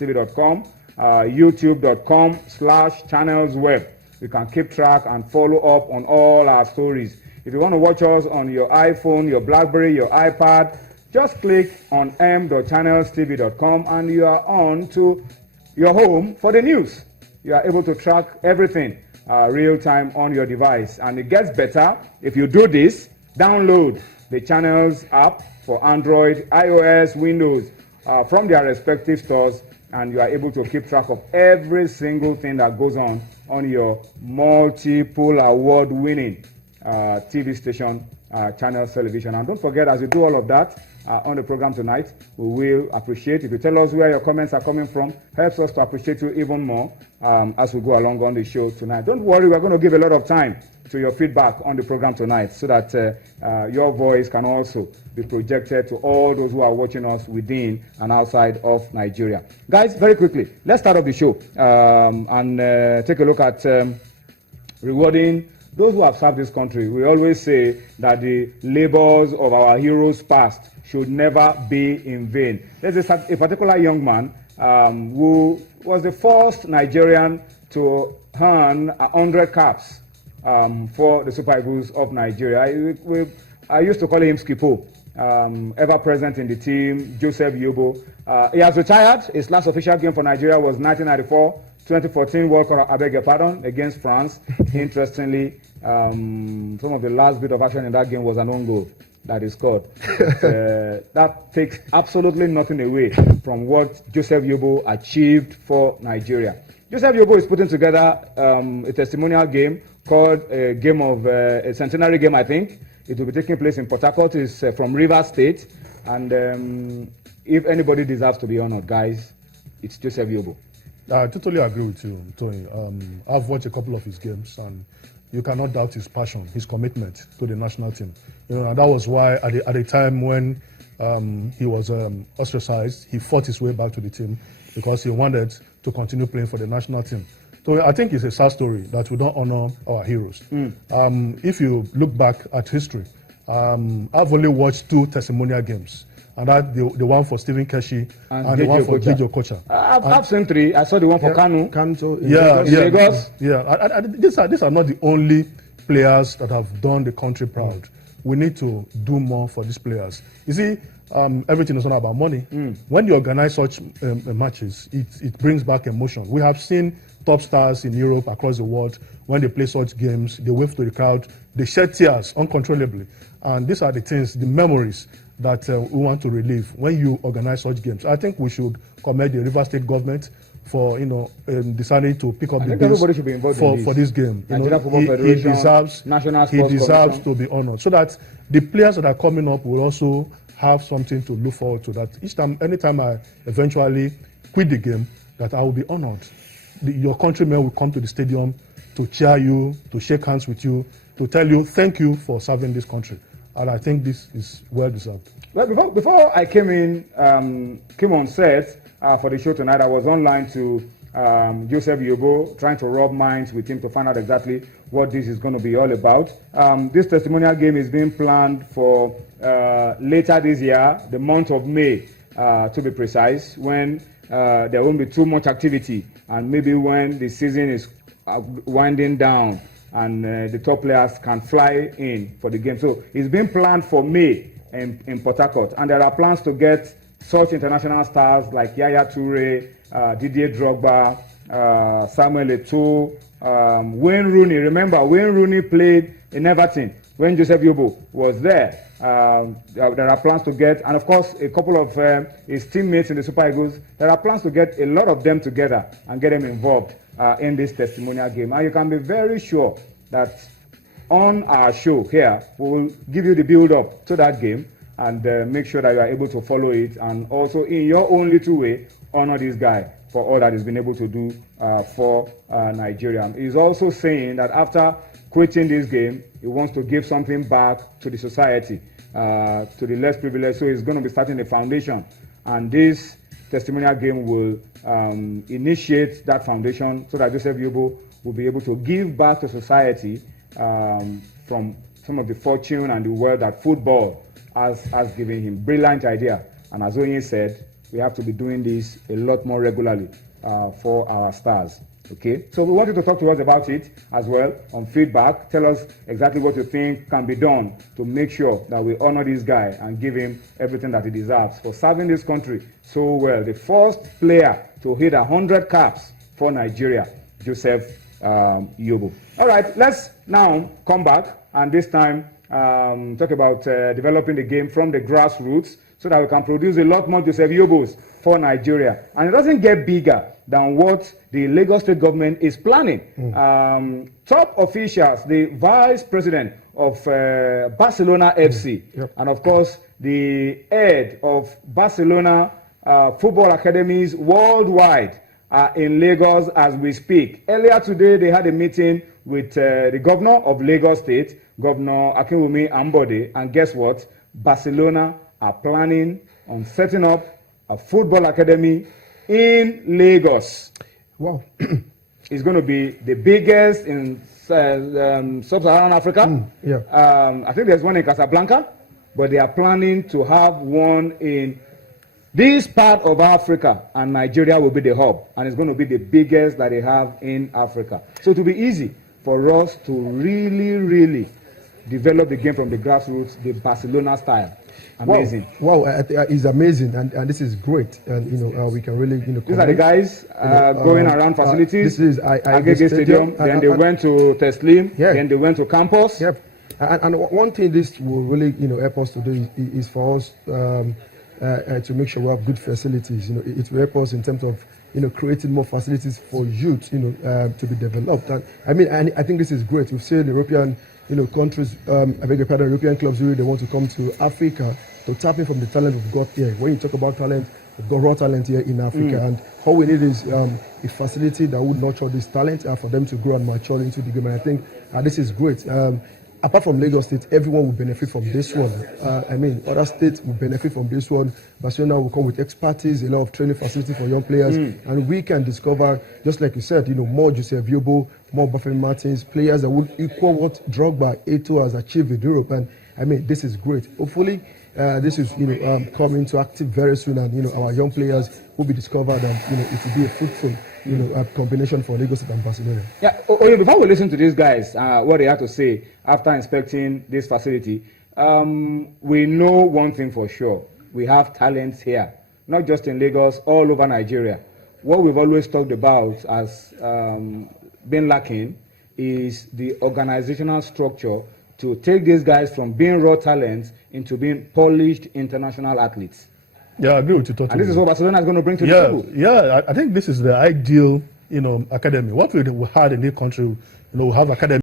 channelstv.com, youtube.com/channelsweb. You can keep track and follow up on all our stories. If you want to watch us on your iPhone, your BlackBerry, your iPad, just click on m.channelstv.com and you are on to your home for the news. You are able to track everything real time on your device. And it gets better if you do this. Download the Channels app for Android, iOS, Windows from their respective stores, and you are able to keep track of every single thing that goes on your multiple award-winning TV station, Channels Television. And don't forget, as you do all of that on the program tonight, we will appreciate if you tell us where your comments are coming from. Helps us to appreciate you even more as we go along on the show tonight. Don't worry, we're going to give a lot of time to your feedback on the program tonight so that your voice can also be projected to all those who are watching us within and outside of Nigeria. Guys, very quickly, let's start off the show and take a look at rewarding those who have served this country. We always say that the labors of our heroes past should never be in vain. There's a particular young man who was the first Nigerian to earn 100 caps for the Super Eagles of Nigeria. I used to call him Skipo, ever present in the team, Joseph Yobo. He has retired. His last official game for Nigeria was 1994. 2014 World Cup, I beg your pardon, against France. Interestingly, some of the last bit of action in that game was an own goal that he scored. That takes absolutely nothing away from what Joseph Yobo achieved for Nigeria. Joseph Yobo is putting together a testimonial game called a centenary game, I think. It will be taking place in Port Harcourt. It's from Rivers State. And if anybody deserves to be honored, guys, it's Joseph Yobo. I totally agree with you, Tony. I've watched a couple of his games, and you cannot doubt his passion, his commitment to the national team. And that was why, at the time when he was ostracized, he fought his way back to the team because he wanted to continue playing for the national team. So I think it's a sad story that we don't honor our heroes. If you look back at history, I've only watched 2 testimonial games. And that the one for Stephen Keshi and the one for Gijo Kocha. I've seen 3. I saw the one for Kanu. These are not the only players that have done the country proud. We need to do more for these players. You see, everything is not about money. When you organize such matches, it brings back emotion. We have seen top stars in Europe, across the world, when they play such games, they wave to the crowd, they shed tears uncontrollably. And these are the things, the memories that we want to relive when you organize such games. I think we should commend the Rivers State government for deciding to pick up the bills for this game. He deserves to be honored, so that the players that are coming up will also have something to look forward to. That anytime I eventually quit the game, that I will be honored. Your countrymen will come to the stadium to cheer you, to shake hands with you, to tell you thank you for serving this country. And I think this is well deserved. Well, before I came on set for the show tonight, I was online to Joseph Yobo, trying to rub minds with him to find out exactly what this is going to be all about. This testimonial game is being planned for later this year, the month of May, to be precise, when there won't be too much activity, and maybe when the season is winding down and the top players can fly in for the game. So it's been planned for May in Port Harcourt, and there are plans to get such international stars like Yaya Toure, Didier Drogba, Samuel Eto'o, Wayne Rooney. Remember, Wayne Rooney played in Everton when Joseph Yobo was there. There are plans to get, and of course, a couple of his teammates in the Super Eagles. There are plans to get a lot of them together and get them involved in this testimonial game. And you can be very sure that on our show here, we will give you the build-up to that game and make sure that you are able to follow it, and also in your own little way, honor this guy for all that he's been able to do for Nigeria. He's also saying that after quitting this game, he wants to give something back to the society, to the less privileged. So he's going to be starting a foundation, and this testimonial game will initiate that foundation so that Joseph Yobo will be able to give back to society from some of the fortune and the wealth that football has given him. Brilliant idea. And as Onye said, we have to be doing this a lot more regularly for our stars. Okay, so we want you to talk to us about it as well on feedback. Tell us exactly what you think can be done to make sure that we honor this guy and give him everything that he deserves for serving this country so well. The first player to hit 100 caps for Nigeria, Joseph Yobo. All right, let's now come back and this time talk about developing the game from the grassroots so that we can produce a lot more Joseph Yobos for Nigeria. And it doesn't get bigger than what the Lagos State government is planning. Top officials, the vice president of Barcelona FC, and of course the head of Barcelona football academies worldwide are in Lagos as we speak. Earlier today, they had a meeting with the governor of Lagos State, Governor Akinwumi Ambode, and guess what? Barcelona are planning on setting up a football academy in Lagos. Wow. It's going to be the biggest in sub-Saharan Africa. I think there's one in Casablanca, but they are planning to have one in this part of Africa, and Nigeria will be the hub, and it's going to be the biggest that they have in Africa. So it will be easy for us to really develop the game from the grassroots, the Barcelona style. Amazing. Wow, it's amazing, and this is great. And we can really, these are the guys going around facilities. This is Agege Stadium. Then they went to Teslim. Then they went to campus. Yep. And one thing this will really, help us to do is for us to make sure we have good facilities. It will help us in terms of creating more facilities for youth, to be developed. And I think this is great. We've seen European countries, I beg your pardon, European clubs really they want to come to Africa to tap in from the talent we've got here. When you talk about talent, we've got raw talent here in Africa, and all we need is a facility that would nurture this talent for them to grow and mature into the game. And I think this is great. Apart from Lagos State, everyone will benefit from this one. Other states will benefit from this one. Barcelona will come with expertise, a lot of training facilities for young players, and we can discover, just like you said, more Joseph Yobo, more Buffett Martins, players that would equal what Drogba, Eto'o has achieved in Europe. And this is great. Hopefully, this is come into active very soon, and our young players will be discovered, and it will be a fruitful a combination for Lagos and Barcelona. Yeah, before we listen to these guys, what they have to say after inspecting this facility, we know one thing for sure. We have talents here, not just in Lagos, all over Nigeria. What we've always talked about as been lacking is the organizational structure to take these guys from being raw talents into being polished international athletes. Yeah, I agree with you totally. And this is what Barcelona is going to bring to the table. Yeah, I think this is the ideal, academy. What we had in this country, we have academy.